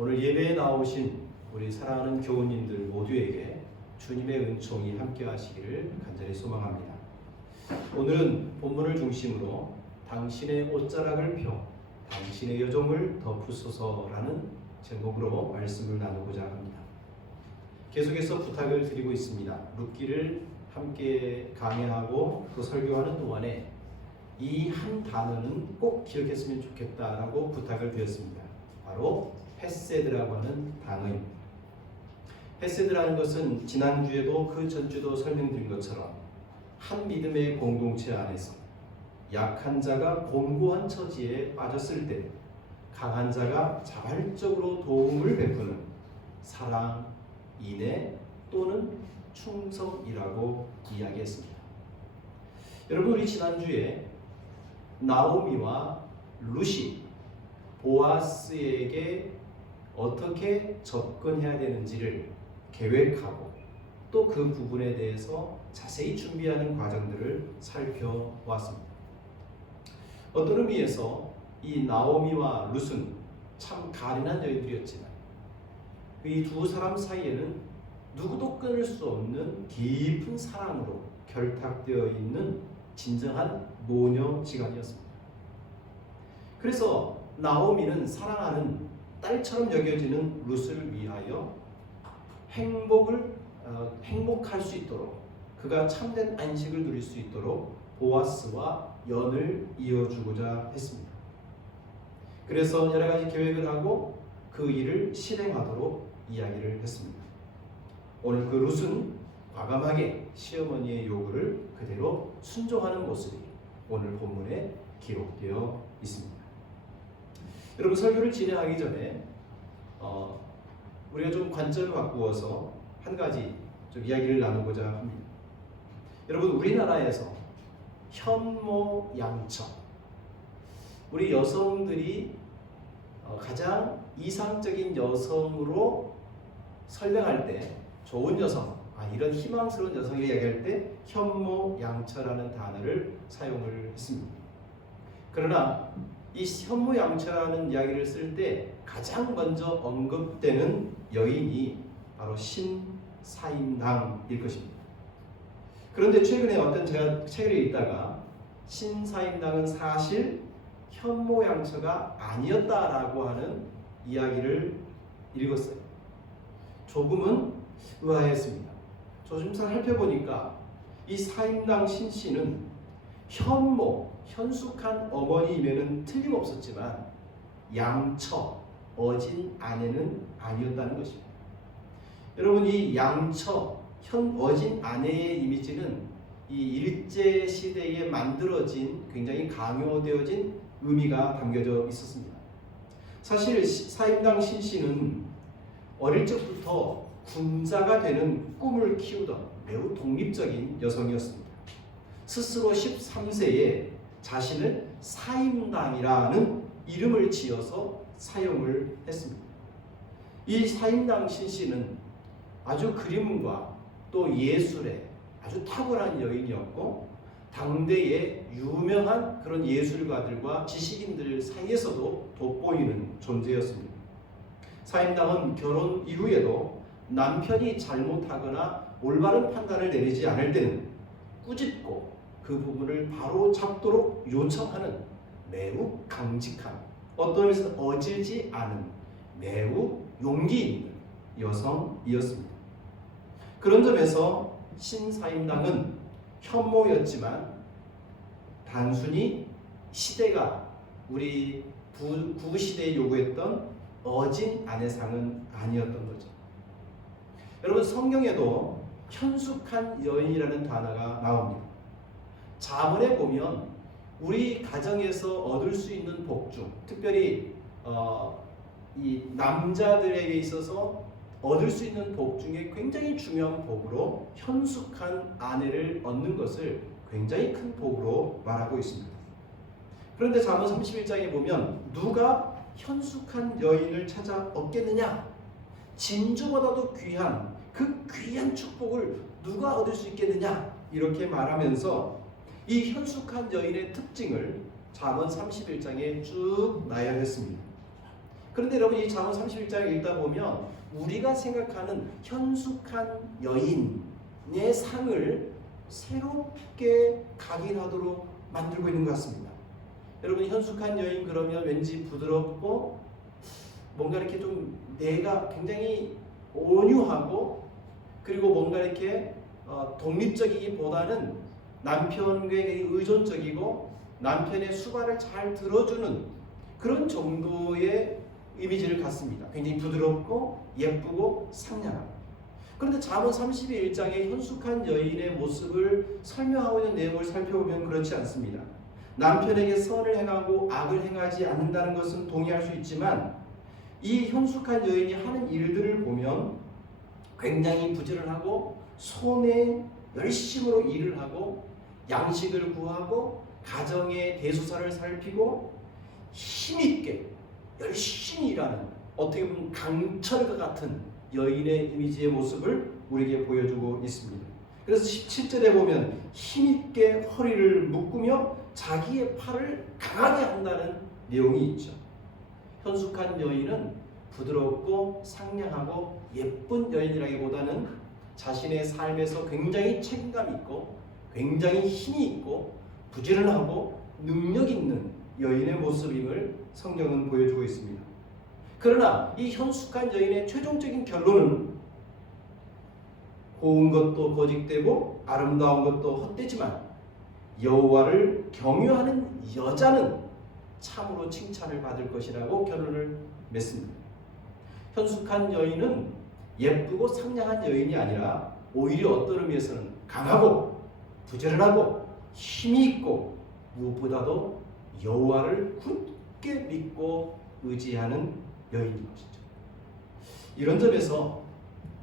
오늘 예배에 나오신 우리 사랑하는 교우님들 모두에게 주님의 은총이 함께 하시기를 간절히 소망합니다. 오늘은 본문을 중심으로 당신의 옷자락을 펴 당신의 여종을 덮으소서라는 제목으로 말씀을 나누고자 합니다. 계속해서 부탁을 드리고 있습니다. 룻기를 함께 강의하고 또 설교하는 동안에 이 한 단어는 꼭 기억했으면 좋겠다라고 부탁을 드렸습니다. 바로 헤세드라고 하는 단어입니다. 헤세드라는 것은 지난주에도 그 전주도 설명드린 것처럼 한 믿음의 공동체 안에서 약한 자가 곤고한 처지에 빠졌을 때 강한 자가 자발적으로 도움을 베푸는 사랑, 인애 또는 충성이라고 이야기했습니다. 여러분, 우리 지난주에 나오미와 룻이 보아스에게 어떻게 접근해야 되는지를 계획하고 또 그 부분에 대해서 자세히 준비하는 과정들을 살펴보았습니다. 어떤 의미에서 이 나오미와 룻은 참 가련한 여인들이었지만 이 두 사람 사이에는 누구도 끊을 수 없는 깊은 사랑으로 결탁되어 있는 진정한 모녀지간이었습니다. 그래서 나오미는 사랑하는 딸처럼 여겨지는 룻을 위하여 행복할 수 있도록, 그가 참된 안식을 누릴 수 있도록 보아스와 연을 이어주고자 했습니다. 그래서 여러 가지 계획을 하고 그 일을 실행하도록 이야기를 했습니다. 오늘 그 룻은 과감하게 시어머니의 요구를 그대로 순종하는 모습이 오늘 본문에 기록되어 있습니다. 여러분, 설교를 진행하기 전에 우리가 좀 관점을 바꾸어서 한 가지 좀 이야기를 나누고자 합니다. 여러분, 우리나라에서 현모양처, 우리 여성들이 가장 이상적인 여성으로 설명할 때, 좋은 여성, 이런 희망스러운 여성을 이야기할 때 현모양처라는 단어를 사용을 했습니다. 그러나 이 현모양처라는 이야기를 쓸 때 가장 먼저 언급되는 여인이 바로 신사임당일 것입니다. 그런데 최근에 어떤 제가 책을 읽다가 신사임당은 사실 현모양처가 아니었다라고 하는 이야기를 읽었어요. 조금은 의아했습니다. 저 좀 살펴보니까 이 사임당 신씨는 현숙한 어머니임에는 틀림없었지만 양처, 어진 아내는 아니었다는 것입니다. 여러분, 이 양처, 어진 아내의 이미지는 이 일제 시대에 만들어진 굉장히 강요되어진 의미가 담겨져 있었습니다. 사실 사임당 신씨는 어릴 적부터 군자가 되는 꿈을 키우던 매우 독립적인 여성이었습니다. 스스로 13세에 자신을 사임당이라는 이름을 지어서 사용을 했습니다. 이 사임당 신씨는 아주 그림과 또 예술에 아주 탁월한 여인이었고 당대의 유명한 그런 예술가들과 지식인들 사이에서도 돋보이는 존재였습니다. 사임당은 결혼 이후에도 남편이 잘못하거나 올바른 판단을 내리지 않을 때는 꾸짖고 그 부분을 바로 잡도록 요청하는 매우 강직한, 어떤 의미에서 어질지 않은 매우 용기 있는 여성이었습니다. 그런 점에서 신사임당은 현모였지만 단순히 시대가 우리 구시대에 요구했던 어진 아내상은 아니었던 거죠. 여러분, 성경에도 현숙한 여인이라는 단어가 나옵니다. 자문에 보면 우리 가정에서 얻을 수 있는 복 중, 특별히 이 남자들에게 있어서 얻을 수 있는 복 중에 굉장히 중요한 복으로 현숙한 아내를 얻는 것을 굉장히 큰 복으로 말하고 있습니다. 그런데 잠언 31장에 보면 누가 현숙한 여인을 찾아 얻겠느냐? 진주보다도 귀한 그 귀한 축복을 누가 얻을 수 있겠느냐? 이렇게 말하면서 이 현숙한 여인의 특징을 잠언 31장에 쭉 나열했습니다. 그런데 여러분 이 잠언 31장을 읽다 보면 우리가 생각하는 현숙한 여인의 상을 새롭게 각인하도록 만들고 있는 것 같습니다. 여러분 현숙한 여인 그러면 왠지 부드럽고 뭔가 이렇게 좀 내가 굉장히 온유하고 그리고 뭔가 이렇게 독립적이기보다는 남편에게 의존적이고 남편의 수발을 잘 들어주는 그런 정도의 이미지를 갖습니다. 굉장히 부드럽고 예쁘고 상냥하고. 그런데 잠언 31장의 현숙한 여인의 모습을 설명하고 있는 내용을 살펴보면 그렇지 않습니다. 남편에게 선을 행하고 악을 행하지 않는다는 것은 동의할 수 있지만 이 현숙한 여인이 하는 일들을 보면 굉장히 부지런하고 손에 열심으로 일을 하고 양식을 구하고 가정의 대소사를 살피고 힘있게 열심히 일하는 어떻게 보면 강철과 같은 여인의 이미지의 모습을 우리에게 보여주고 있습니다. 그래서 17절에 보면 힘있게 허리를 묶으며 자기의 팔을 강하게 한다는 내용이 있죠. 현숙한 여인은 부드럽고 상냥하고 예쁜 여인이라기보다는 자신의 삶에서 굉장히 책임감 있고 굉장히 힘이 있고 부지런하고 능력 있는 여인의 모습임을 성경은 보여주고 있습니다. 그러나 이 현숙한 여인의 최종적인 결론은 고운 것도 거짓되고 아름다운 것도 헛되지만 여호와를 경유하는 여자는 참으로 칭찬을 받을 것이라고 결론을 맺습니다. 현숙한 여인은 예쁘고 상냥한 여인이 아니라 오히려 어떤 의미에서는 강하고 부지런하고 힘이 있고 무엇보다도 여호와를 굳게 믿고 의지하는 여인인 것이죠. 이런 점에서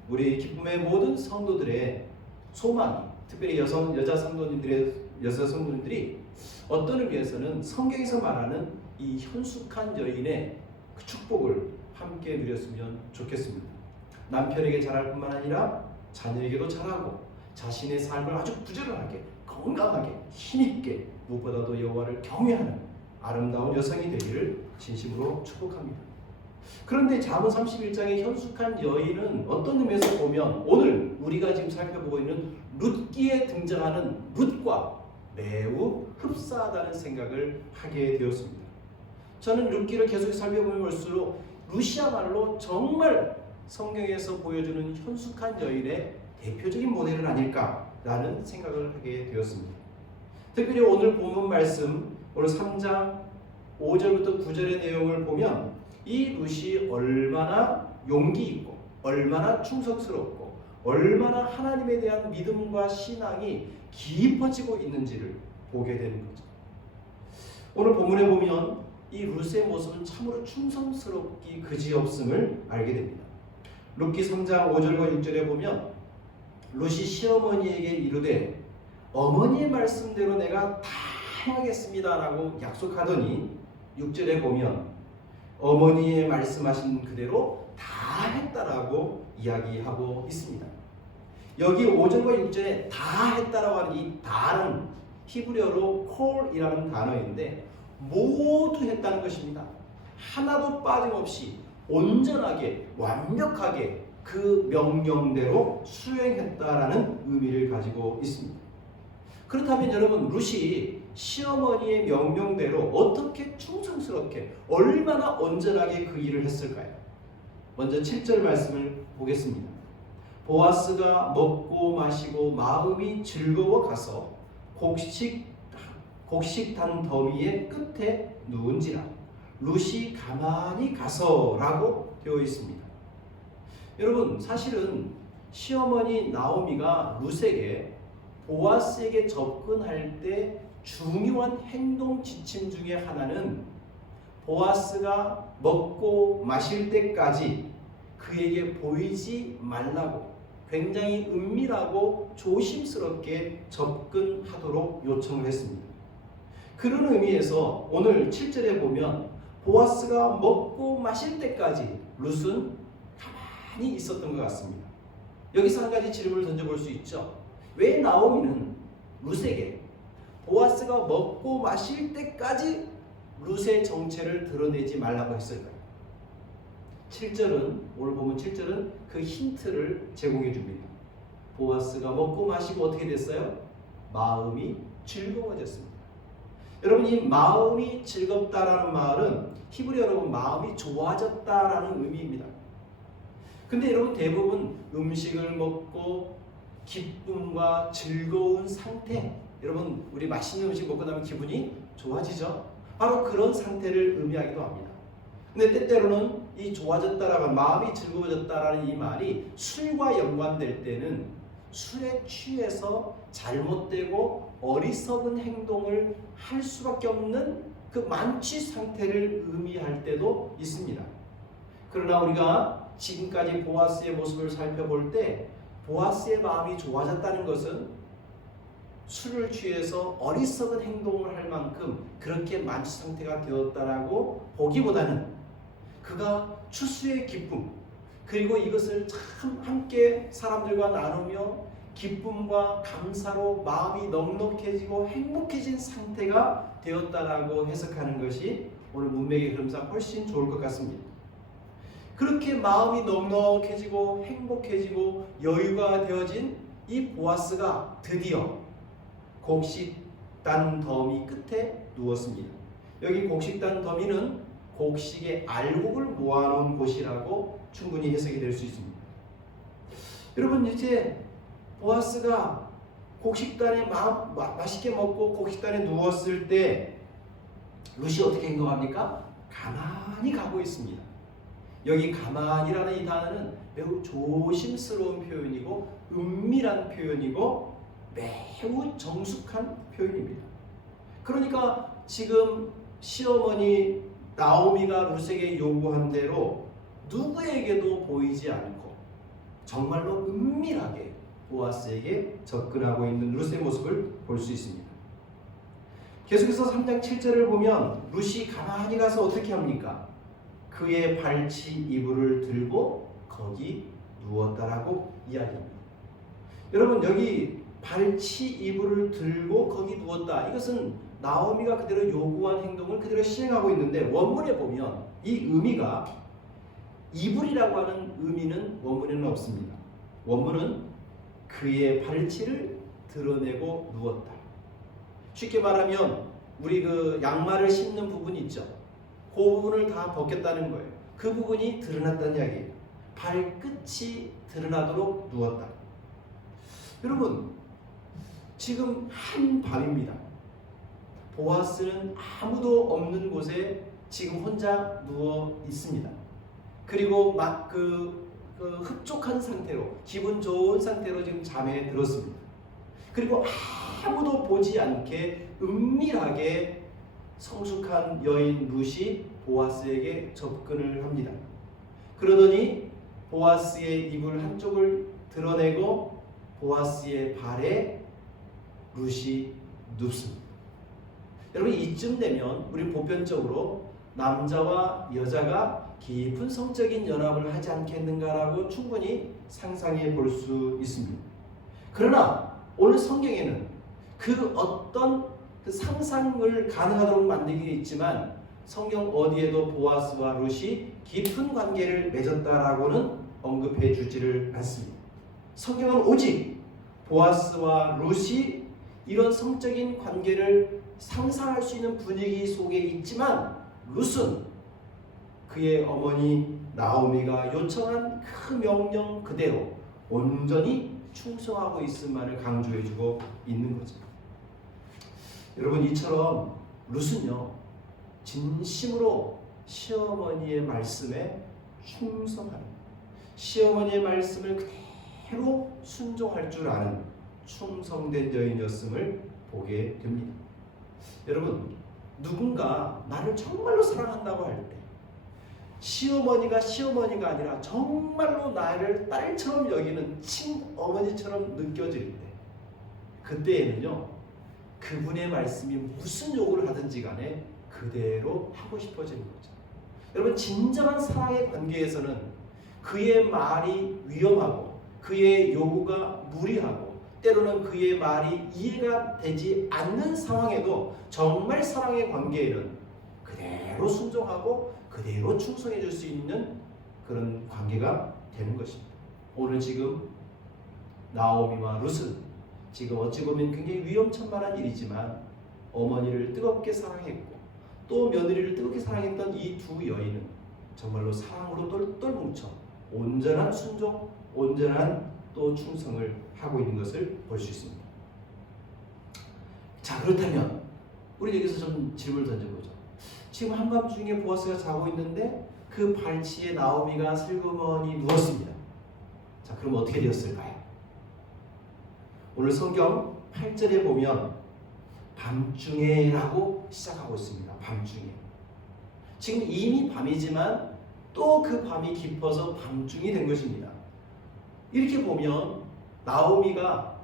우리 기쁨의 모든 성도들의 소망이, 특별히 여자 성도님들이 어떤 의미에서는 성경에서 말하는 이 현숙한 여인의 그 축복을 함께 누렸으면 좋겠습니다. 남편에게 잘할 뿐만 아니라 자녀에게도 잘하고 자신의 삶을 아주 부지런하게 건강하게 힘있게 무엇보다도 여호와를 경외하는 아름다운 여성이 되기를 진심으로 축복합니다. 그런데 잠언 31장의 현숙한 여인은 어떤 의미에서 보면 오늘 우리가 지금 살펴보고 있는 룻기에 등장하는 룻과 매우 흡사하다는 생각을 하게 되었습니다. 저는 룻기를 계속 살펴보면 볼수록 룻이야말로 정말 성경에서 보여주는 현숙한 여인의 대표적인 모델은 아닐까라는 생각을 하게 되었습니다. 특별히 오늘 본문 말씀 오늘 3장 5절부터 9절의 내용을 보면 이 룻이 얼마나 용기 있고 얼마나 충성스럽고 얼마나 하나님에 대한 믿음과 신앙이 깊어지고 있는지를 보게 되는 거죠. 오늘 본문에 보면 이 룻의 모습은 참으로 충성스럽기 그지없음을 알게 됩니다. 룻기 3장 5절과 6절에 보면 룻이 시어머니에게 이르되 어머니의 말씀대로 내가 다 행하겠습니다 라고 약속하더니 6절에 보면 어머니의 말씀하신 그대로 다 했다라고 이야기하고 있습니다. 여기 5절과 6절에 다 했다라고 하는 이 다는 히브리어로 콜이라는 단어인데 모두 했다는 것입니다. 하나도 빠짐없이 온전하게 완벽하게 그 명령대로 수행했다라는 의미를 가지고 있습니다. 그렇다면 여러분 룻이 시어머니의 명령대로 어떻게 충성스럽게 얼마나 온전하게 그 일을 했을까요? 먼저 7절 말씀을 보겠습니다. 보아스가 먹고 마시고 마음이 즐거워 가서 곡식단 더미의 끝에 누운지라 룻이 가만히 가서라고 되어 있습니다. 여러분 사실은 시어머니 나오미가 룻에게 보아스에게 접근할 때 중요한 행동 지침 중에 하나는 보아스가 먹고 마실 때까지 그에게 보이지 말라고 굉장히 은밀하고 조심스럽게 접근하도록 요청을 했습니다. 그런 의미에서 오늘 7절에 보면 보아스가 먹고 마실 때까지 룻은 가만히 있었던 것 같습니다. 여기서 한 가지 질문을 던져볼 수 있죠. 왜 나오미는 룻에게 보아스가 먹고 마실 때까지 룻의 정체를 드러내지 말라고 했을까요? 7절은 오늘 보면 7절은 그 힌트를 제공해 줍니다. 보아스가 먹고 마시고 어떻게 됐어요? 마음이 즐거워졌습니다. 여러분, 이 마음이 즐겁다라는 말은 히브리어로 마음이 좋아졌다라는 의미입니다. 근데 여러분, 대부분 음식을 먹고 기쁨과 즐거운 상태, 여러분 우리 맛있는 음식 먹고 나면 기분이 좋아지죠? 바로 그런 상태를 의미하기도 합니다. 근데 때때로는 이 좋아졌다라는, 마음이 즐거워졌다라는 이 말이 술과 연관될 때는 술에 취해서 잘못되고 어리석은 행동을 할 수밖에 없는 그 만취 상태를 의미할 때도 있습니다. 그러나 우리가 지금까지 보아스의 모습을 살펴볼 때 보아스의 마음이 좋아졌다는 것은 술을 취해서 어리석은 행동을 할 만큼 그렇게 만취 상태가 되었다라고 보기보다는 그가 추수의 기쁨, 그리고 이것을 참 함께 사람들과 나누며 기쁨과 감사로 마음이 넉넉해지고 행복해진 상태가 되었다라고 해석하는 것이 오늘 문맥의 흐름상 훨씬 좋을 것 같습니다. 그렇게 마음이 넉넉해지고 행복해지고 여유가 되어진 이 보아스가 드디어 곡식단 더미 끝에 누웠습니다. 여기 곡식단 더미는 곡식의 알곡을 모아놓은 곳이라고 충분히 해석이 될 수 있습니다. 여러분, 이제 보아스가 곡식단에 맛있게 먹고 곡식단에 누웠을 때 룻이 어떻게 행동합니까? 가만히 가고 있습니다. 여기 가만히라는 이 단어는 매우 조심스러운 표현이고 은밀한 표현이고 매우 정숙한 표현입니다. 그러니까 지금 시어머니 나오미가 룻에게 요구한 대로 누구에게도 보이지 않고 정말로 은밀하게 보아스에게 접근하고 있는 룻의 모습을 볼 수 있습니다. 계속해서 3장 7절을 보면 룻이 가만히 가서 어떻게 합니까? 그의 발치 이불을 들고 거기 누웠다라고 이야기합니다. 여러분, 여기 발치 이불을 들고 거기 누웠다, 이것은 나오미가 그대로 요구한 행동을 그대로 시행하고 있는데 원문에 보면 이 의미가 이불이라고 하는 의미는 원문에는 없습니다. 원문은 그의 발치를 드러내고 누웠다. 쉽게 말하면 우리 그 양말을 신는 부분 있죠. 그 부분을 다 벗겼다는 거예요. 그 부분이 드러났다는 이야기예요. 발끝이 드러나도록 누웠다. 여러분, 지금 한밤입니다. 보아스는 아무도 없는 곳에 지금 혼자 누워 있습니다. 그리고 막 그 흡족한 상태로, 기분 좋은 상태로 지금 잠에 들었습니다. 그리고 아무도 보지 않게 은밀하게 성숙한 여인 룻이 보아스에게 접근을 합니다. 그러더니 보아스의 이불 한쪽을 드러내고 보아스의 발에 룻이 눕습니다. 여러분, 이쯤 되면 우리 보편적으로 남자와 여자가 깊은 성적인 연합을 하지 않겠는가라고 충분히 상상해 볼 수 있습니다. 그러나 오늘 성경에는 그 어떤 그 상상을 가능하도록 만들긴 있지만 성경 어디에도 보아스와 룻이 깊은 관계를 맺었다라고는 언급해 주지를 않습니다. 성경은 오직 보아스와 룻이 이런 성적인 관계를 상상할 수 있는 분위기 속에 있지만 룻은 그의 어머니 나오미가 요청한 그 명령 그대로 온전히 충성하고 있음만을 강조해주고 있는 거죠. 여러분, 이처럼 룻은요 진심으로 시어머니의 말씀에 충성하는, 시어머니의 말씀을 그대로 순종할 줄 아는 충성된 여인이었음을 보게 됩니다. 여러분, 누군가 나를 정말로 사랑한다고 할 때, 시어머니가 아니라 정말로 나를 딸처럼 여기는 친어머니처럼 느껴질 때, 그때에는요 그분의 말씀이 무슨 요구를 하든지 간에 그대로 하고 싶어지는 거죠. 여러분, 진정한 사랑의 관계에서는 그의 말이 위험하고 그의 요구가 무리하고 때로는 그의 말이 이해가 되지 않는 상황에도 정말 사랑의 관계에는 그대로 순종하고 그대로 충성해 줄 수 있는 그런 관계가 되는 것입니다. 오늘 지금 나오미와 룻은 지금 어찌 보면 굉장히 위험천만한 일이지만 어머니를 뜨겁게 사랑했고 또 며느리를 뜨겁게 사랑했던 이 두 여인은 정말로 사랑으로 똘똘 뭉쳐 온전한 순종, 온전한 또 충성을 하고 있는 것을 볼 수 있습니다. 자, 그렇다면 우리 여기서 좀 질문을 던져보죠. 지금 한밤중에 보아스가 자고 있는데 그 발치에 나오미가 슬그머니 누웠습니다. 자, 그럼 어떻게 되었을까요? 오늘 성경 8절에 보면 밤중에 라고 시작하고 있습니다. 밤중에. 지금 이미 밤이지만 또 그 밤이 깊어서 밤중이 된 것입니다. 이렇게 보면 나오미가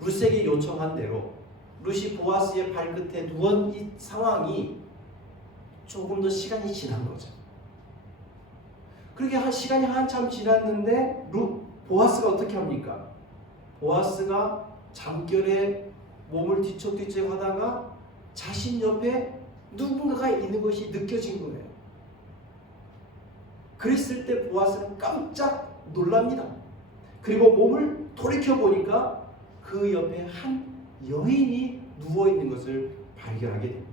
룻에게 요청한 대로 룻이 보아스의 발끝에 누운 이 상황이 조금 더 시간이 지난 거죠. 그렇게 시간이 한참 지났는데 보아스가 어떻게 합니까? 보아스가 잠결에 몸을 뒤척뒤척 하다가 자신 옆에 누군가가 있는 것이 느껴진 거예요. 그랬을 때 보아스는 깜짝 놀랍니다. 그리고 몸을 돌이켜 보니까 그 옆에 한 여인이 누워 있는 것을 발견하게 됩니다.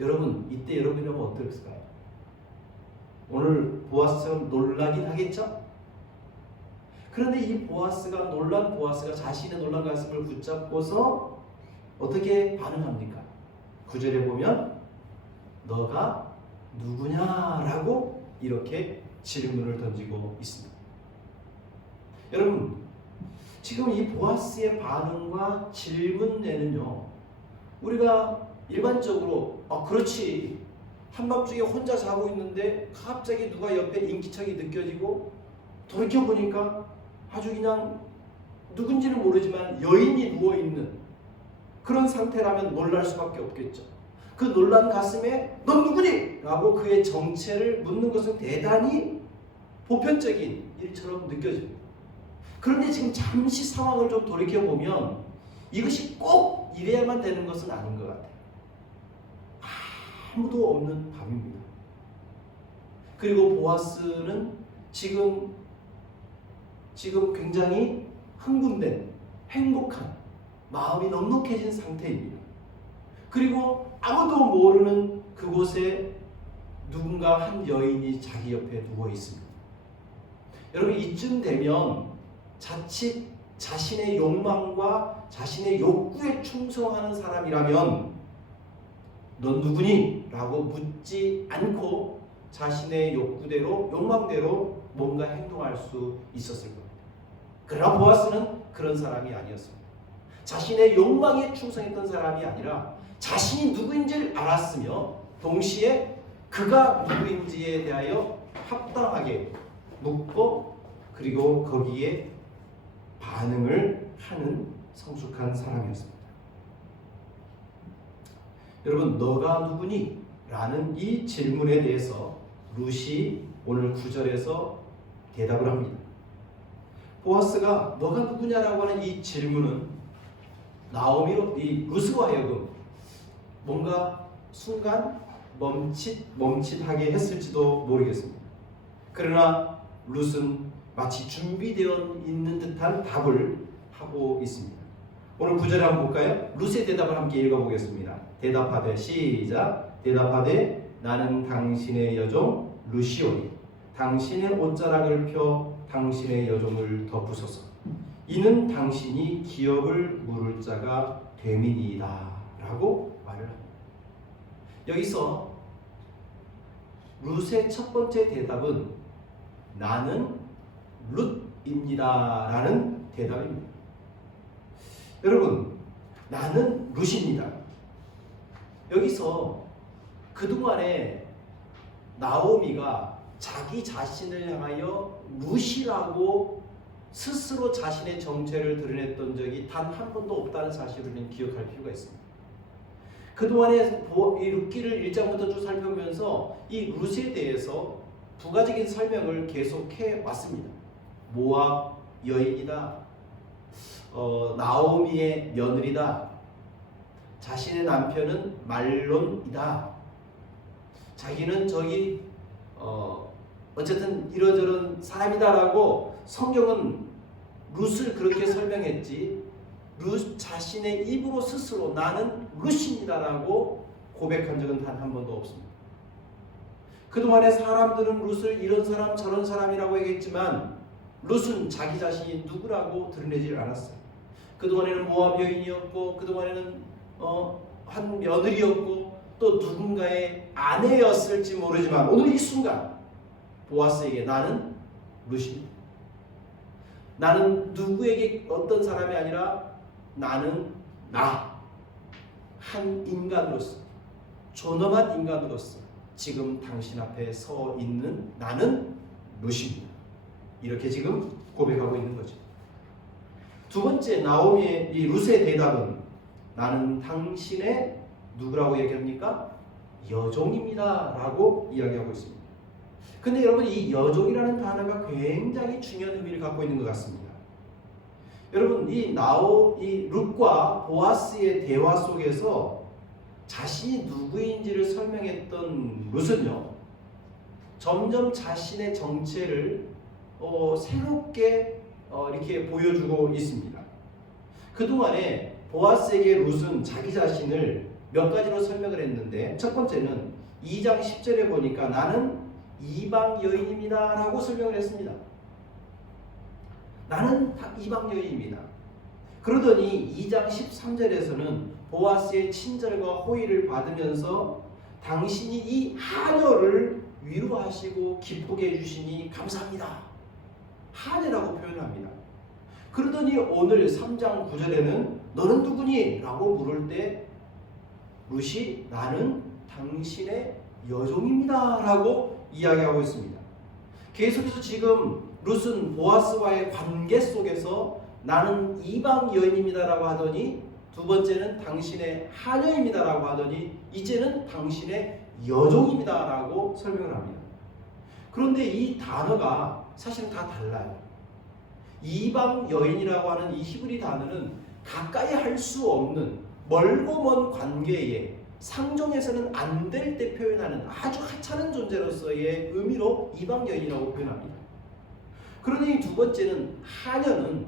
여러분, 이때 여러분이라면 어떨까요? 오늘 보아스처럼 놀라긴 하겠죠? 그런데 이 보아스가 놀란 보아스가 자신의 놀란 가슴을 붙잡고서 어떻게 반응합니까? 9절에 보면 너가 누구냐라고 이렇게 질문을 던지고 있습니다. 여러분, 지금 이 보아스의 반응과 질문에는요, 우리가 일반적으로 그렇지, 한밤중에 혼자 자고 있는데 갑자기 누가 옆에 인기척이 느껴지고 돌이켜보니까 아주 그냥 누군지는 모르지만 여인이 누워있는 그런 상태라면 놀랄 수밖에 없겠죠. 그 놀란 가슴에 넌 누구니? 라고 그의 정체를 묻는 것은 대단히 보편적인 일처럼 느껴집니다. 그런데 지금 잠시 상황을 좀 돌이켜보면 이것이 꼭 이래야만 되는 것은 아닌 것 같아요. 아무도 없는 밤입니다. 그리고 보아스는 지금 굉장히 흥분된, 행복한, 마음이 넉넉해진 상태입니다. 그리고 아무도 모르는 그곳에 누군가 한 여인이 자기 옆에 누워 있습니다. 여러분, 이쯤 되면 자칫 자신의 욕망과 자신의 욕구에 충성하는 사람이라면 넌 누구니? 라고 묻지 않고 자신의 욕구대로, 욕망대로 뭔가 행동할 수 있었을 겁니다. 그러나 보아스는 그런 사람이 아니었습니다. 자신의 욕망에 충성했던 사람이 아니라 자신이 누구인지를 알았으며 동시에 그가 누구인지에 대하여 합당하게 묻고 그리고 거기에 반응을 하는 성숙한 사람이었습니다. 여러분, 너가 누구니? 라는 이 질문에 대해서 룻이 오늘 9절에서 대답을 합니다. 보아스가 너가 누구냐라고 하는 이 질문은 나오미로 이 룻으로 하여금 뭔가 순간 멈칫하게 했을지도 모르겠습니다. 그러나 룻은 마치 준비되어 있는 듯한 답을 하고 있습니다. 오늘 9절에 한번 볼까요? 룻의 대답을 함께 읽어보겠습니다. 대답하되 시작. 대답하되 나는 당신의 여종 룻이오니 당신의 옷자락을 펴 당신의 여종을 덮으소서. 이는 당신이 기업을 물을 자가 됨이니이다 라고 말을 합니다. 여기서 룻의 첫 번째 대답은 나는 룻입니다 라는 대답입니다. 여러분, 나는 룻입니다. 여기서 그동안에 나오미가 자기 자신을 향하여 룻이라고 스스로 자신의 정체를 드러냈던 적이 단 한 번도 없다는 사실을 우리는 기억할 필요가 있습니다. 그동안에 이 룻기를 1장부터 쭉 살펴보면서 이 룻에 대해서 부가적인 설명을 계속해 왔습니다. 모압 여인이다. 나오미의 며느리다. 자신의 남편은 말론이다. 자기는 저기 어쨌든 이러저런 사람이다라고 성경은 룻을 그렇게 설명했지 룻 자신의 입으로 스스로 나는 룻입니다라고 고백한 적은 단 한 번도 없습니다. 그동안에 사람들은 룻을 이런 사람 저런 사람이라고 얘기했지만 룻은 자기 자신이 누구라고 드러내질 않았어요. 그동안에는 모압 여인이었고 그동안에는 한 며느리였고 또 누군가의 아내였을지 모르지만 오늘 이 순간 보아스에게 나는 룻입니다. 나는 누구에게 어떤 사람이 아니라 나는 한 인간으로서 존엄한 인간으로서 지금 당신 앞에 서 있는 나는 룻입니다. 이렇게 지금 고백하고 있는 거죠. 두 번째 나오미의 이 룻의 대답은 나는 당신의 누구라고 얘기합니까? 여종입니다 라고 이야기하고 있습니다. 근데 여러분 이 여종이라는 단어가 굉장히 중요한 의미를 갖고 있는 것 같습니다. 여러분 이 룻과 보아스의 대화 속에서 자신이 누구인지를 설명했던 룻은요 점점 자신의 정체를 새롭게 이렇게 보여주고 있습니다. 그동안에 보아스에게 룻은 자기 자신을 몇 가지로 설명을 했는데 첫 번째는 2장 10절에 보니까 나는 이방 여인입니다 라고 설명을 했습니다. 나는 이방 여인입니다. 그러더니 2장 13절에서는 보아스의 친절과 호의를 받으면서 당신이 이 하녀를 위로하시고 기쁘게 해주시니 감사합니다. 하녀라고 표현합니다. 그러더니 오늘 3장 9절에는 너는 누구니? 라고 물을 때 룻이 나는 당신의 여종입니다 라고 이야기하고 있습니다. 계속해서 지금 룻은 보아스와의 관계 속에서 나는 이방 여인입니다 라고 하더니 두 번째는 당신의 하녀입니다 라고 하더니 이제는 당신의 여종입니다 라고 설명을 합니다. 그런데 이 단어가 사실은 다 달라요. 이방 여인이라고 하는 이 히브리 단어는 가까이 할 수 없는 멀고 먼 관계에 상종에서는 안 될 때 표현하는 아주 하찮은 존재로서의 의미로 이방 여인이라고 표현합니다. 그러니 두 번째는 하녀는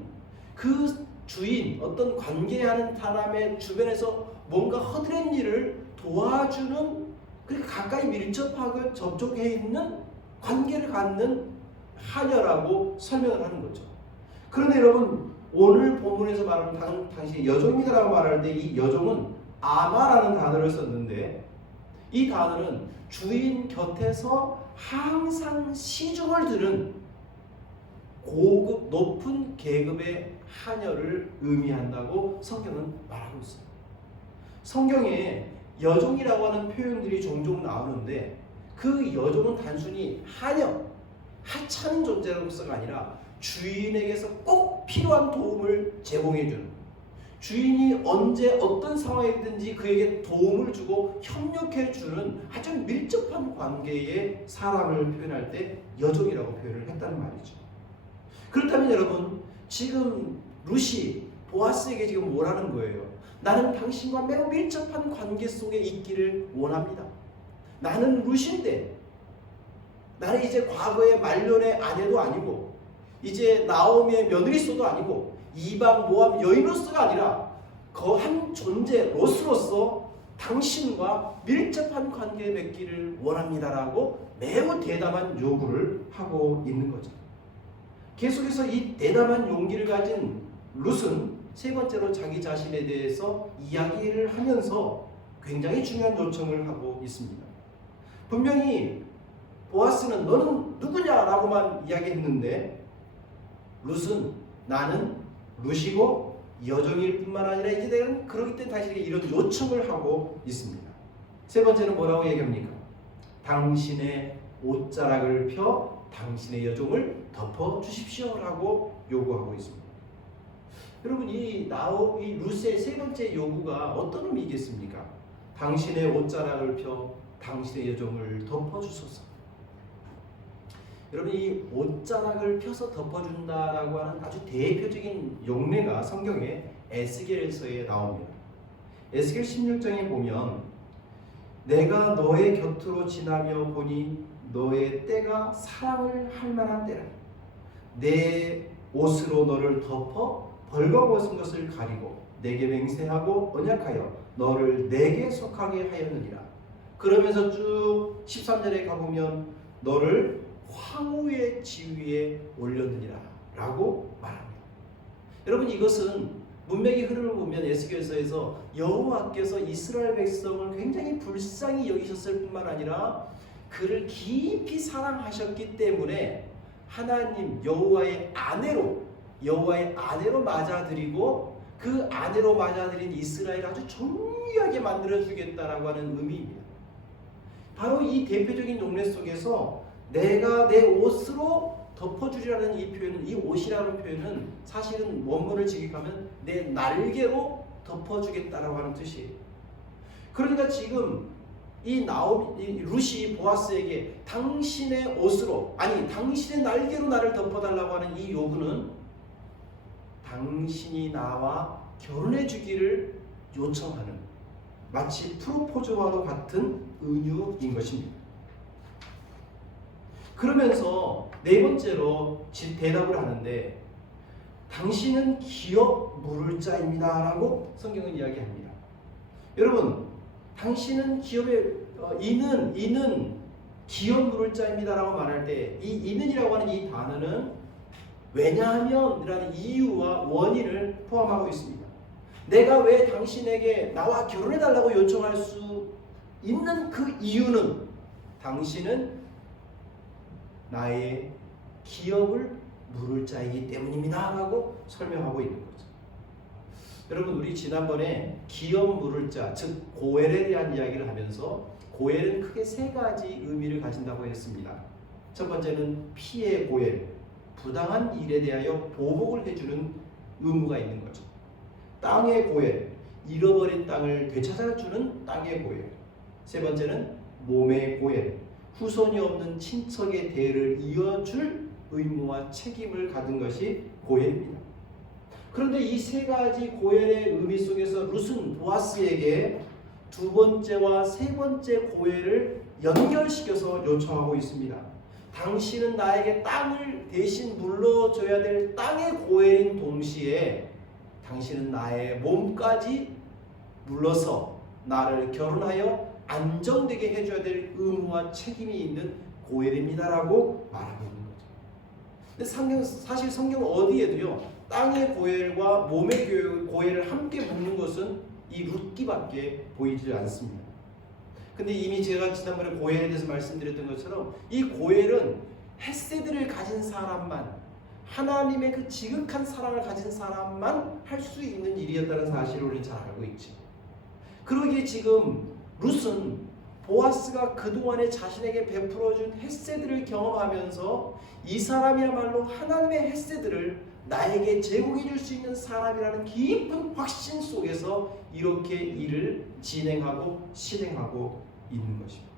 그 주인 어떤 관계하는 사람의 주변에서 뭔가 허드렛 일을 도와주는 그러니까 가까이 밀접하고 접촉해 있는 관계를 갖는 하녀라고 설명을 하는 거죠. 그런데 여러분 오늘 본문에서 말하는 당시 여종이라고 말할 때 이 여종은 아마라는 단어를 썼는데 이 단어는 주인 곁에서 항상 시중을 드는 고급 높은 계급의 하녀를 의미한다고 성경은 말하고 있어요. 성경에 여종이라고 하는 표현들이 종종 나오는데 그 여종은 단순히 하녀, 하찮은 존재로서가 아니라 주인에게서 꼭 필요한 도움을 제공해주는 주인이 언제 어떤 상황이든지 그에게 도움을 주고 협력해주는 아주 밀접한 관계의 사람을 표현할 때 여종이라고 표현을 했다는 말이죠. 그렇다면 여러분 지금 룻이 보아스에게 지금 뭐라는 거예요? 나는 당신과 매우 밀접한 관계 속에 있기를 원합니다. 나는 룻인데 나는 이제 과거의 말년의 아내도 아니고 이제 나오미의 며느리로서도 아니고 이방 모압 여인으로서가 아니라 거한 존재 롯으로서 당신과 밀접한 관계 맺기를 원합니다라고 매우 대담한 요구를 하고 있는 거죠. 계속해서 이 대담한 용기를 가진 룻은 세 번째로 자기 자신에 대해서 이야기를 하면서 굉장히 중요한 요청을 하고 있습니다. 분명히 보아스는 너는 누구냐라고만 이야기했는데 룻은 나는 룻이고 여종일 뿐만 아니라 이제 내가 그러기 때문에 당신에게 이런 요청을 하고 있습니다. 세 번째는 뭐라고 얘기합니까? 당신의 옷자락을 펴 당신의 여종을 덮어 주십시오라고 요구하고 있습니다. 여러분 이 룻의 세 번째 요구가 어떤 의미겠습니까? 당신의 옷자락을 펴 당신의 여종을 덮어 주소서. 여러분 이 옷자락을 펴서 덮어준다라고 하는 아주 대표적인 용례가 성경의 에스겔서에 나옵니다. 에스겔 16장에 보면 내가 너의 곁으로 지나며 보니 너의 때가 사랑을 할 만한 때라. 내 옷으로 너를 덮어 벌거벗은 것을 가리고 내게 맹세하고 언약하여 너를 내게 속하게 하였느니라. 그러면서 쭉 13절에 가보면 너를 황후의 지위에 올렸느니라 라고 말합니다. 여러분, 이것은 문맥의 흐름을 보면 에스겔서에서 여호와께서 이스라엘 백성을 굉장히 불쌍히 여기셨을 뿐만 아니라 그를 깊이 사랑하셨기 때문에 하나님 여호와의 아내로 맞아들이고 그 아내로 맞아들인 이스라엘을 아주 존귀하게 만들어주겠다라고 하는 의미입니다. 바로 이 대표적인 용례 속에서 내가 내 옷으로 덮어주리라는 이 표현은, 이 옷이라는 표현은 사실은 원문을 직역하면 내 날개로 덮어주겠다라고 하는 뜻이에요. 그러니까 지금 이 룻이 보아스에게 당신의 옷으로, 아니 당신의 날개로 나를 덮어달라고 하는 이 요구는 당신이 나와 결혼해 주기를 요청하는, 마치 프로포즈와도 같은 은유인 것입니다. 그러면서 네 번째로 대답을 하는데 당신은 기업 물을 자입니다 라고 성경은 이야기합니다. 여러분, 당신은 기업의 이는 기업 물을 자입니다 라고 말할 때 이 이는이라고 하는 이 단어는 왜냐하면 이라는 이유와 원인을 포함하고 있습니다. 내가 왜 당신에게 나와 결혼해 달라고 요청할 수 있는 그 이유는 당신은 나의 기업을 물을 자이기 때문입니다 라고 설명하고 있는 거죠. 여러분, 우리 지난번에 기업 물을 자, 즉 고엘에 대한 이야기를 하면서 고엘은 크게 세 가지 의미를 가진다고 했습니다. 첫 번째는 피해 고엘, 부당한 일에 대하여 보복을 해주는 의무가 있는 거죠. 땅의 고엘, 잃어버린 땅을 되찾아주는 땅의 고엘. 세 번째는 몸의 고엘, 후손이 없는 친척의 대를 이어줄 의무와 책임을 가진 것이 고엘입니다. 그런데 이 세 가지 고엘의 의미 속에서 룻은 보아스에게 두 번째와 세 번째 고엘을 연결시켜서 요청하고 있습니다. 당신은 나에게 땅을 대신 물러줘야 될 땅의 고엘인 동시에 당신은 나의 몸까지 물러서 나를 결혼하여 안정되게 해줘야 될 의무와 책임이 있는 고엘입니다라고 말하고 있는 거죠. 근데 사실 성경 어디에도요 땅의 고엘과 몸의 고엘을 함께 묶는 것은 이 룻기밖에 보이지 않습니다. 근데 이미 제가 지난번에 고엘에 대해서 말씀드렸던 것처럼 이 고엘은 헤세드를 가진 사람만, 하나님의 그 지극한 사랑을 가진 사람만 할 수 있는 일이었다는 사실을 우리는 잘 알고 있지. 그러기에 지금 룻은 보아스가 그동안에 자신에게 베풀어준 헤세드를 경험하면서 이 사람이야말로 하나님의 헤세드를 나에게 제공해 줄 수 있는 사람이라는 깊은 확신 속에서 이렇게 일을 진행하고 실행하고 있는 것입니다.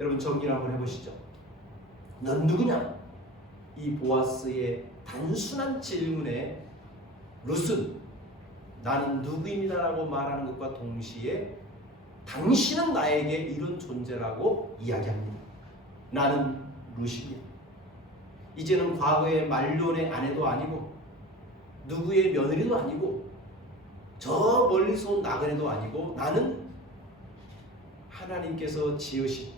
여러분, 정리를 한번 해보시죠. 넌 누구냐? 이 보아스의 단순한 질문에 룻은 나는 누구입니다 라고 말하는 것과 동시에 당신은 나에게 이런 존재라고 이야기합니다. 나는 룻입니다. 이제는 과거의 말론의 아내도 아니고 누구의 며느리도 아니고 저 멀리서 온 나그네도 아니고 나는 하나님께서 지으신,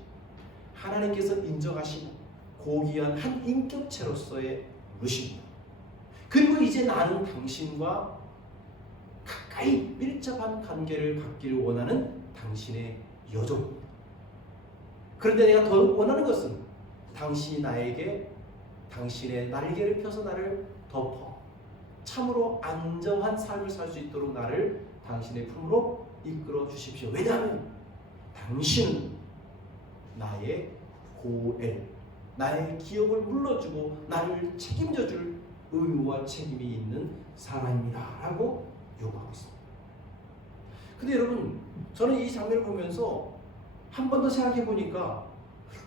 하나님께서 인정하신 고귀한 한 인격체로서의 룻입니다. 그리고 이제 나는 당신과 가까이 밀접한 관계를 갖기를 원하는 당신의 여종입니다. 그런데 내가 더 원하는 것은 당신이 나에게 당신의 날개를 펴서 나를 덮어 참으로 안정한 삶을 살 수 있도록 나를 당신의 품으로 이끌어 주십시오. 왜냐하면 당신은 나의 고엘, 나의 기업을 물러주고 나를 책임져 줄 의무와 책임이 있는 사람입니다 라고 요구하고 있습니다. 근데 여러분, 저는 이 장면을 보면서 한 번 더 생각해 보니까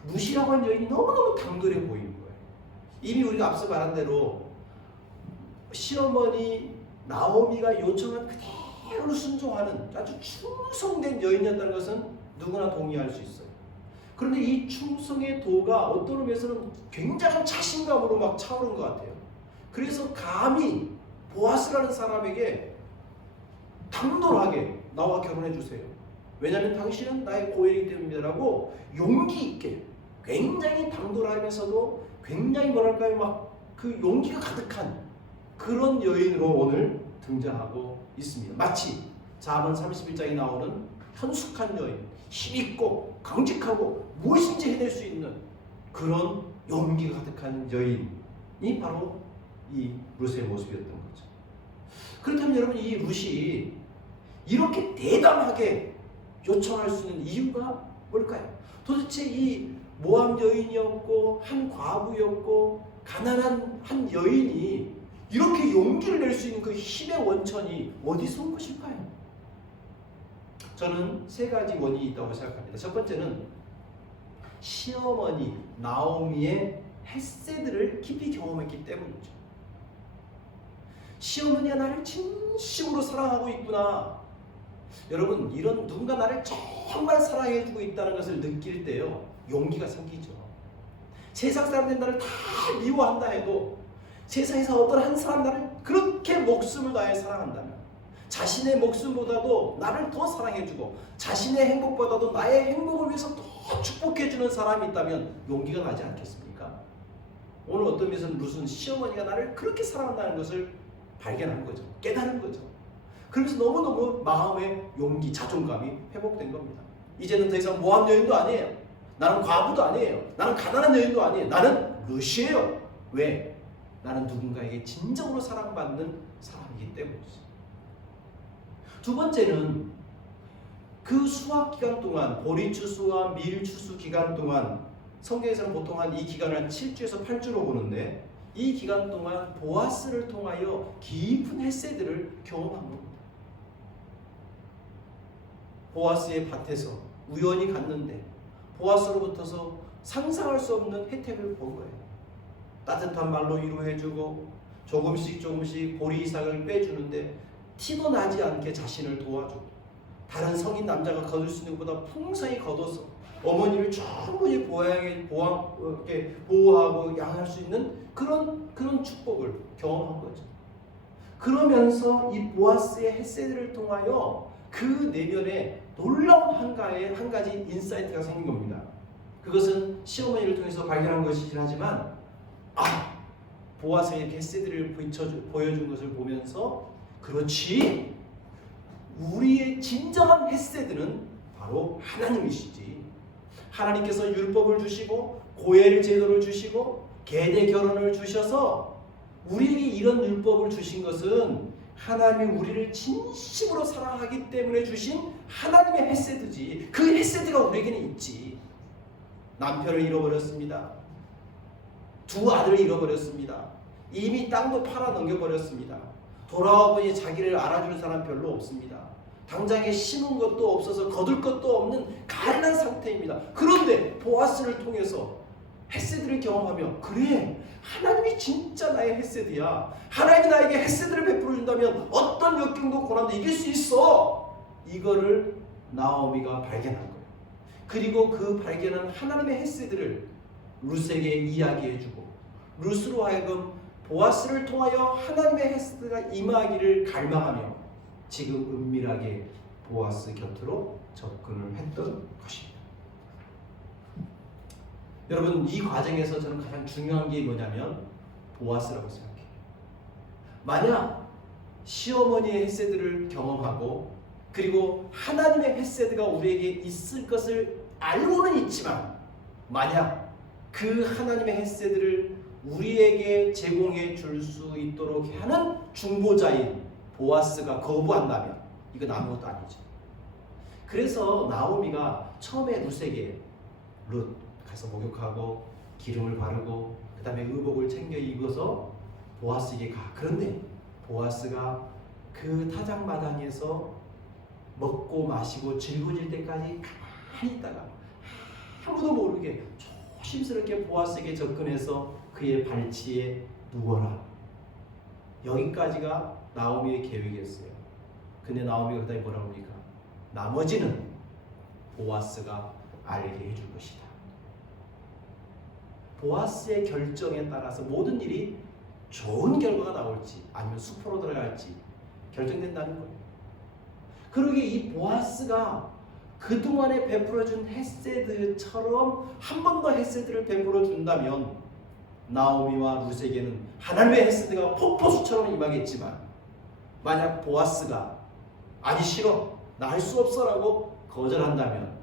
룻이라고 하는 여인이 너무너무 당돌해 보이는 거예요. 이미 우리가 앞서 말한 대로 시어머니 나오미가 요청한 그대로 순종하는 아주 충성된 여인이었다는 것은 누구나 동의할 수 있어요. 그런데 이 충성의 도가 어떤 의미에서는 굉장한 자신감으로 막 차오른 것 같아요. 그래서 감히 보아스라는 사람에게 당돌하게 나와 결혼해 주세요. 왜냐하면 당신은 나의 고혈이기 때문이라고 용기 있게 굉장히 당돌하면서도 굉장히 뭐랄까요 막 그 용기가 가득한 그런 여인으로 오늘 등장하고 있습니다. 마치 잠언 31장에 나오는 현숙한 여인, 힘있고 강직하고 무엇인지 해낼 수 있는 그런 용기가 가득한 여인이 바로 이 룻의 모습이었던 거죠. 그렇다면 여러분 이 룻이 이렇게 대담하게 요청할 수 있는 이유가 뭘까요? 도대체 이 모압 여인이었고 한 과부였고 가난한 한 여인이 이렇게 용기를 낼 수 있는 그 힘의 원천이 어디서 온 것일까요? 저는 세 가지 원인이 있다고 생각합니다. 첫 번째는 시어머니 나오미의 헤세드를 깊이 경험했기 때문이죠. 시어머니가 나를 진심으로 사랑하고 있구나. 여러분 이런 누군가 나를 정말 사랑해주고 있다는 것을 느낄 때요 용기가 생기죠. 세상 사람들이 나를 다 미워한다 해도 세상에서 어떤 한 사람 나를 그렇게 목숨을 다해 사랑한다면 자신의 목숨보다도 나를 더 사랑해주고 자신의 행복보다도 나의 행복을 위해서 더 축복해주는 사람이 있다면 용기가 나지 않겠습니까? 오늘 어떤 면에서는 무슨 시어머니가 나를 그렇게 사랑한다는 것을 발견한 거죠. 깨달은 거죠. 그러면서 너무너무 마음의 용기, 자존감이 회복된 겁니다. 이제는 더 이상 모함 여인도 아니에요. 나는 과부도 아니에요. 나는 가난한 여인도 아니에요. 나는 룻이에요. 왜? 나는 누군가에게 진정으로 사랑받는 사람이기 때문이죠. 두 번째는 그 수확 기간 동안 보리추수와 밀추수 기간 동안 성경에서는 보통 한 이 기간을 7주에서 8주로 보는데 이 기간 동안 보아스를 통하여 깊은 헤세드를 경험한 겁니다. 보아스의 밭에서 우연히 갔는데 보아스로부터서 상상할 수 없는 혜택을 본 거예요. 따뜻한 말로 위로해주고 조금씩 보리 이삭을 빼주는데 티도 나지 않게 자신을 도와주고 다른 성인 남자가 거둘 수 있는 것보다 풍성히 거둬서 어머니를 충분히 보호하고 양할 수 있는 그런 축복을 경험한 거죠. 그러면서 이 보아스의 헤세드를 통하여 그 내면에 놀라운 한 가지 인사이트가 생긴 겁니다. 그것은 시어머니를 통해서 발견한 것이긴 하지만 보아스의 헤세드를 보여준 것을 보면서 그렇지 우리의 진정한 헤세드는 바로 하나님이시지. 하나님께서 율법을 주시고 고엘 제도를 주시고 계대 결혼을 주셔서 우리에게 이런 율법을 주신 것은 하나님이 우리를 진심으로 사랑하기 때문에 주신 하나님의 헤세드지. 그 헤세드가 우리에게는 있지. 남편을 잃어버렸습니다. 두 아들을 잃어버렸습니다. 이미 땅도 팔아 넘겨버렸습니다. 돌아와 보니 자기를 알아주는 사람 별로 없습니다. 당장에 심은 것도 없어서 거둘 것도 없는 가난한 상태입니다. 그런데 보아스를 통해서 헤세드를 경험하며 그래 하나님이 진짜 나의 헤세드야. 하나님이 나에게 헤세드를 베풀어 준다면 어떤 역경도 고난도 이길 수 있어. 이거를 나오미가 발견한 거예요. 그리고 그 발견한 하나님의 헤세드를 룻에게 이야기해주고 룻으로 하여금 보아스를 통하여 하나님의 헤세드가 임하기를 갈망하며 지금 은밀하게 보아스 곁으로 접근을 했던 것입니다. 여러분 이 과정에서 저는 가장 중요한 게 뭐냐면 보아스라고 생각해요. 만약 시어머니의 헤세드를 경험하고 그리고 하나님의 헤세드가 우리에게 있을 것을 알고는 있지만 만약 그 하나님의 헤세드를 우리에게 제공해 줄 수 있도록 하는 중보자인 보아스가 거부한다면 이건 아무것도 아니죠. 그래서 나오미가 처음에 룻에게 룻 가서 목욕하고 기름을 바르고 그 다음에 의복을 챙겨 입어서 보아스에게 가. 그런데 보아스가 그 타작마당에서 먹고 마시고 즐거워질 때까지 가만히 있다가 아무도 모르게 조심스럽게 보아스에게 접근해서 그의 발치에 누워라. 여기까지가 나오미의 계획이었어요. 근데 나오미가 그다음에 뭐라고 합니까? 나머지는 보아스가 알게 해줄 것이다. 보아스의 결정에 따라서 모든 일이 좋은 결과가 나올지 아니면 수포로 들어갈지 결정된다는 거예요. 그러기에 이 보아스가 그동안에 베풀어준 헤세드처럼 한 번 더 헤세드를 베풀어 준다면 나오미와 룻에게는 하나님의 헤세드가 폭포수처럼 임하겠지만, 만약 보아스가 아니 싫어 나 할 수 없어 라고 거절한다면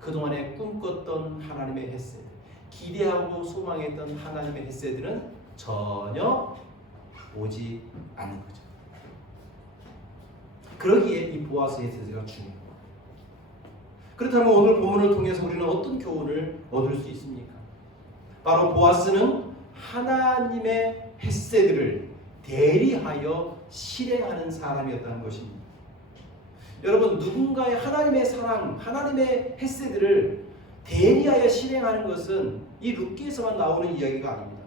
그동안에 꿈꿨던 하나님의 헤세드, 기대하고 소망했던 하나님의 헤세드는 전혀 오지 않는 거죠. 그러기에 이 보아스의 헤세드가 중요해요. 그렇다면 오늘 본문을 통해서 우리는 어떤 교훈을 얻을 수 있습니까? 바로 보아스는 하나님의 헤세드를 대리하여 실행하는 사람이었다는 것입니다. 여러분, 누군가의 하나님의 사랑, 하나님의 헤세드를 대리하여 실행하는 것은 이 룻기에서만 나오는 이야기가 아닙니다.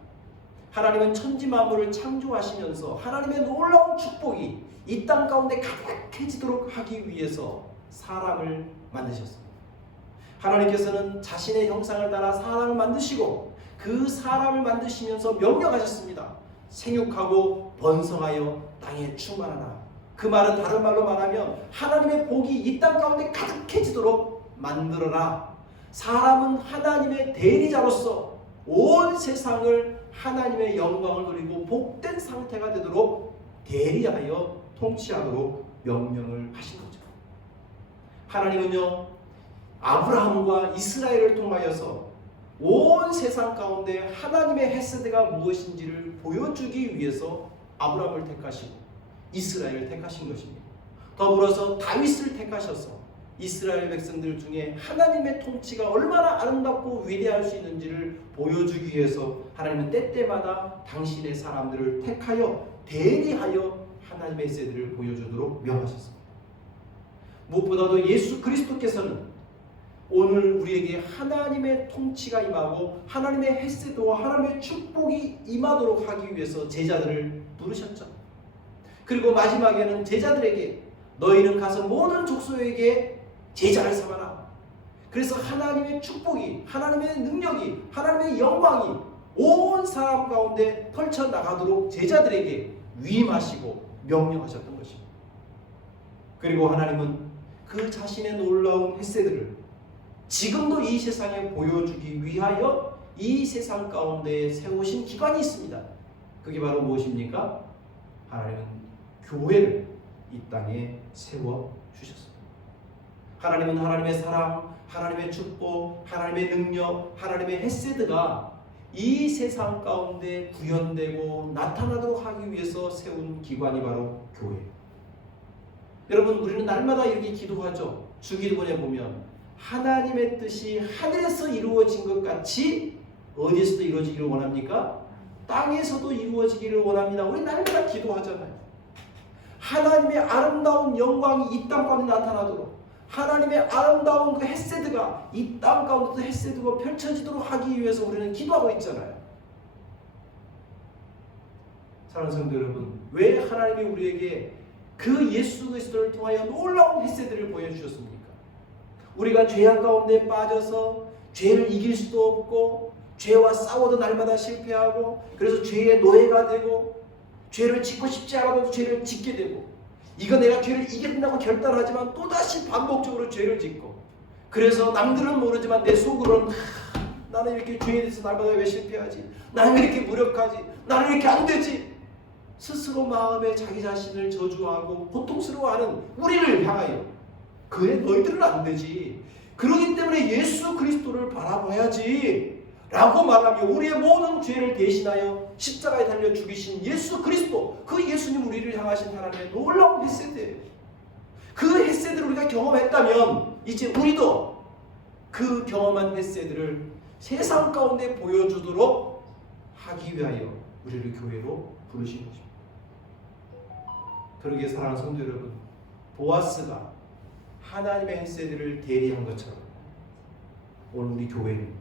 하나님은 천지 만물을 창조하시면서 하나님의 놀라운 축복이 이 땅 가운데 가득해지도록 하기 위해서 사람을 만드셨습니다. 하나님께서는 자신의 형상을 따라 사람을 만드시고 그 사람을 만드시면서 명령하셨습니다. 생육하고 번성하여 땅에 충만하라. 그 말은 다른 말로 말하면 하나님의 복이 이 땅 가운데 가득해지도록 만들어라. 사람은 하나님의 대리자로서 온 세상을 하나님의 영광을 누리고 복된 상태가 되도록 대리하여 통치하도록 명령을 하신 거죠. 하나님은요, 아브라함과 이스라엘을 통하여서 온 세상 가운데 하나님의 헤세드가 무엇인지를 보여주기 위해서 아브라함을 택하시고 이스라엘을 택하신 것입니다. 더불어서 다윗을 택하셔서 이스라엘 백성들 중에 하나님의 통치가 얼마나 아름답고 위대할 수 있는지를 보여주기 위해서 하나님은 때때마다 당신의 사람들을 택하여 대리하여 하나님의 헤세드를 보여주도록 명하셨습니다. 무엇보다도 예수 그리스도께서는 오늘 우리에게 하나님의 통치가 임하고 하나님의 헤세드와 하나님의 축복이 임하도록 하기 위해서 제자들을 부르셨죠. 그리고 마지막에는 제자들에게 너희는 가서 모든 족속에게 제자를 삼아라. 그래서 하나님의 축복이, 하나님의 능력이, 하나님의 영광이 온 사람 가운데 펼쳐나가도록 제자들에게 위임하시고 명령하셨던 것입니다. 그리고 하나님은 그 자신의 놀라운 헤세드를 지금도 이 세상에 보여주기 위하여 이 세상 가운데 세우신 기관이 있습니다. 그게 바로 무엇입니까? 하나님은 교회를 이 땅에 세워주셨습니다. 하나님은 하나님의 사랑, 하나님의 축복, 하나님의 능력, 하나님의 헤세드가 이 세상 가운데 구현되고 나타나도록 하기 위해서 세운 기관이 바로 교회예요. 여러분, 우리는 날마다 이렇게 기도하죠. 주기도문에 보면 하나님의 뜻이 하늘에서 이루어진 것 같이 어디에서도 이루어지기를 원합니까? 땅에서도 이루어지기를 원합니다. 우리 날마다 기도하잖아요. 하나님의 아름다운 영광이 이 땅 가운데 나타나도록, 하나님의 아름다운 그 헤세드가 이 땅 가운데도 헤세드가 펼쳐지도록 하기 위해서 우리는 기도하고 있잖아요. 사랑하는 성도 여러분, 왜 하나님이 우리에게 그 예수 그리스도를 통하여 놀라운 헤세드를 보여주셨습니까? 우리가 죄악 가운데 빠져서 죄를 이길 수도 없고 죄와 싸워도 날마다 실패하고 그래서 죄의 노예가 되고 죄를 짓고 싶지 않아도 죄를 짓게 되고 이거 내가 죄를 이긴다고 결단하지만 또다시 반복적으로 죄를 짓고 그래서 남들은 모르지만 내 속으로는 나는 이렇게 죄에 대해서 날마다 왜 실패하지? 나는 이렇게 무력하지? 나는 이렇게 안 되지? 스스로 마음에 자기 자신을 저주하고 고통스러워하는 우리를 향하여 그래 너희들은 안 되지. 그러기 때문에 예수 그리스도를 바라봐야지 라고 말하며 우리의 모든 죄를 대신하여 십자가에 달려 죽이신 예수 그리스도, 그 예수님 우리를 향하신 하나님의 놀라운 헤세드예요. 그 헤세드를 우리가 경험했다면 이제 우리도 그 경험한 헤세드를 세상 가운데 보여주도록 하기 위하여 우리를 교회로 부르신 것입니다. 그러기에 사랑하는 성도 여러분, 보아스가 하나님의 헤세드를 대리한 것처럼 오늘 우리 교회는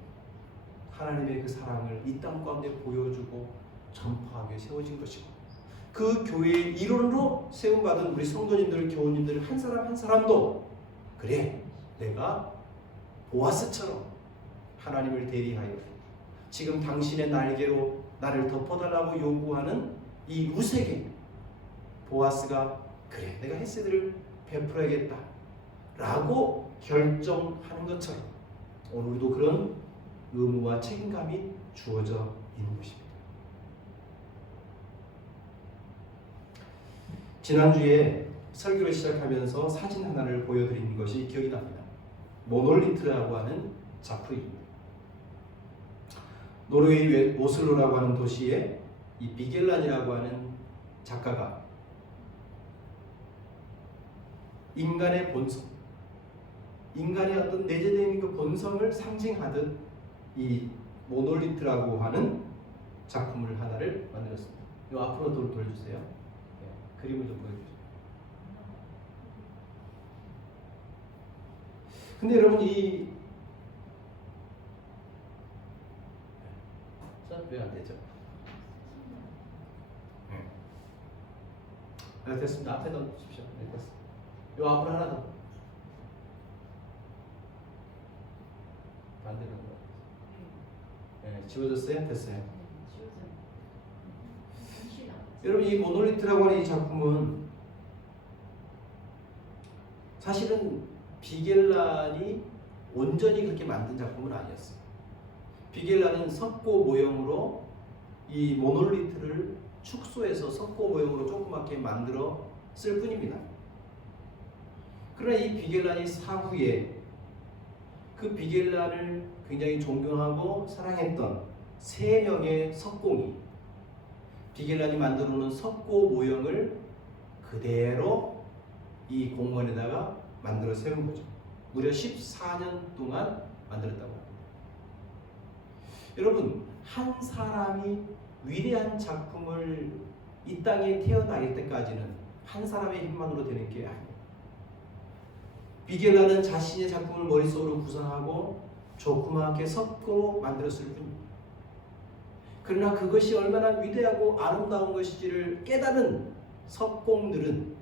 하나님의 그 사랑을 이 땅 가운데 보여주고 전파하게 세워진 것이고 그 교회의 일원으로 세움받은 우리 성도님들, 교우님들 한 사람 한 사람도 그래 내가 보아스처럼 하나님을 대리하여 지금 당신의 날개로 나를 덮어달라고 요구하는 이 룻에게 보아스가 그래 내가 헤세드를 베풀어야겠다 라고 결정하는 것처럼 오늘 우리도 그런 의무와 책임감이 주어져 있는 것입니다. 지난주에 설교를 시작하면서 사진 하나를 보여드린 것이 기억이 납니다. 모놀리트라고 하는 작품입니다. 노르웨이 오슬로라고 하는 도시에 이 비겔란이라고 하는 작가가 인간의 본성, 인간의 어떤 내재된 그 본성을 상징하듯 이 모놀리트라고 하는 작품을 하나를 만들었습니다. 이 앞으로 돌려주세요. 네, 그림을 좀 보여주세요. 근데 여러분 왜 안 되죠? 네, 됐습니다. 앞에 넣으십시오. 네, 됐습니다. 요 앞으로 하나 더. 반대로 넣어요. 네, 지워졌어요? 됐어요. 여러분 이 모놀리트라고 하는 이 작품은 사실은 비겔란이 온전히 그렇게 만든 작품은 아니었어요. 비겔란은 석고 모형으로 이 모놀리트를 축소해서 석고 모형으로 조그맣게 만들어 쓸 뿐입니다. 그러나 이 비겔란이 사후에 그 비겔란을 굉장히 존경하고 사랑했던 3명의 석공이 비겔란이 만들어 놓은 석고 모형을 그대로 이 공원에다가 만들어 세운 거죠. 무려 14년 동안 만들었다고 합니다. 여러분, 한 사람이 위대한 작품을 이 땅에 태어나기 때까지는 한 사람의 힘만으로 되는 게 아니에요. 비겔란은 자신의 작품을 머릿속으로 구상하고 조그맣게 석고로 만들었을 뿐입니다. 그러나 그것이 얼마나 위대하고 아름다운 것인지를 깨달은 석공들은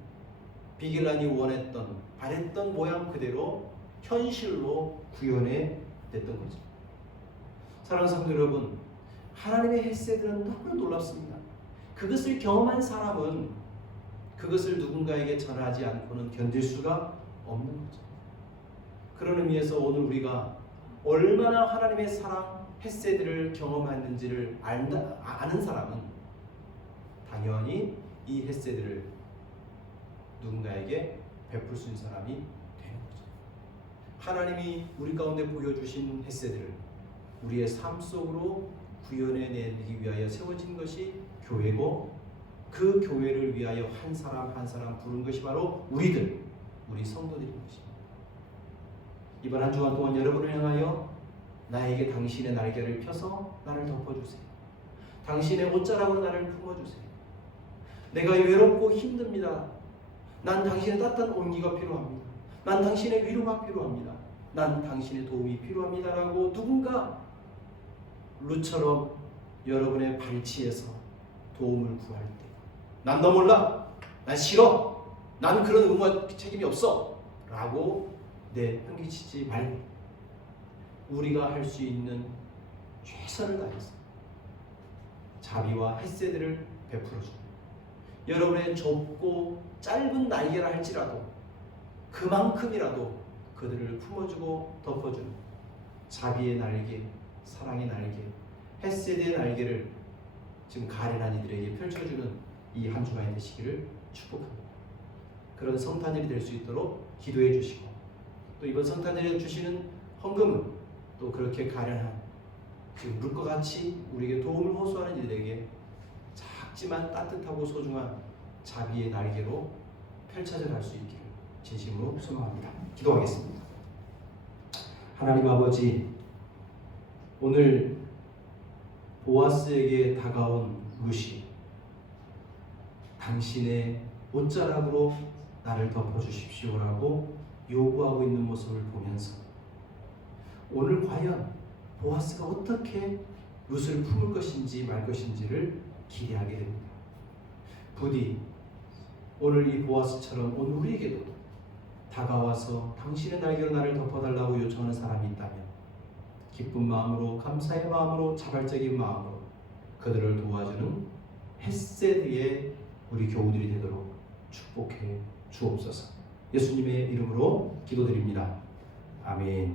비겔란이 원했던, 바랬던 모양 그대로 현실로 구현해 냈던 거죠. 사랑하는 성도 여러분, 하나님의 헤세드는 너무 놀랍습니다. 그것을 경험한 사람은 그것을 누군가에게 전하지 않고는 견딜 수가 없는 거죠. 그런 의미에서 오늘 우리가 얼마나 하나님의 사랑, 헤세드를 경험했는지를 아는 사람은 당연히 이 헤세드를 누군가에게 베풀 수 있는 사람이 되는 거죠. 하나님이 우리 가운데 보여주신 헤세드를 우리의 삶 속으로 구현해내기 위하여 세워진 것이 교회고, 그 교회를 위하여 한 사람 한 사람 부른 것이 바로 우리 성도들인 것입니다. 이번 한 주간 동안 여러분을 향하여 나에게 당신의 날개를 펴서 나를 덮어주세요. 당신의 옷자락으로 나를 품어주세요. 내가 외롭고 힘듭니다. 난 당신의 따뜻한 온기가 필요합니다. 난 당신의 위로가 필요합니다. 난 당신의 도움이 필요합니다라고 누군가 룻처럼 여러분의 발치에서 도움을 구할 때, 난 너 몰라, 난 싫어, 난 그런 의무와 책임이 없어 라고 편기치지 말고 우리가 할 수 있는 최선을 다해서 자비와 헤세드를 베풀어주고, 여러분의 좁고 짧은 날개라 할지라도 그만큼이라도 그들을 품어주고 덮어주는 자비의 날개, 사랑의 날개, 헤세드의 날개를 지금 가련한 이들에게 펼쳐주는 이 한 주간이 되시기를 축복합니다. 그런 성탄절이 될 수 있도록 기도해 주시고, 또 이번 성탄절에 주시는 헌금은 또 그렇게 가련한 지금 물과 같이 우리에게 도움을 호소하는 이들에게 작지만 따뜻하고 소중한 자비의 날개로 펼쳐져 갈 수 있기를 진심으로 소망합니다. 기도하겠습니다. 하나님 아버지, 오늘 보아스에게 다가온 룻이 당신의 옷자락으로 나를 덮어주십시오라고 요구하고 있는 모습을 보면서 오늘 과연 보아스가 어떻게 룻을 품을 것인지 말 것인지를 기대하게 됩니다. 부디 오늘 이 보아스처럼 오늘 우리에게도 다가와서 당신의 날개로 나를 덮어달라고 요청하는 사람이 있다면 기쁜 마음으로, 감사의 마음으로, 자발적인 마음으로 그들을 도와주는 헤세드의 우리 교우들이 되도록 축복해 주옵소서. 예수님의 이름으로 기도드립니다. 아멘.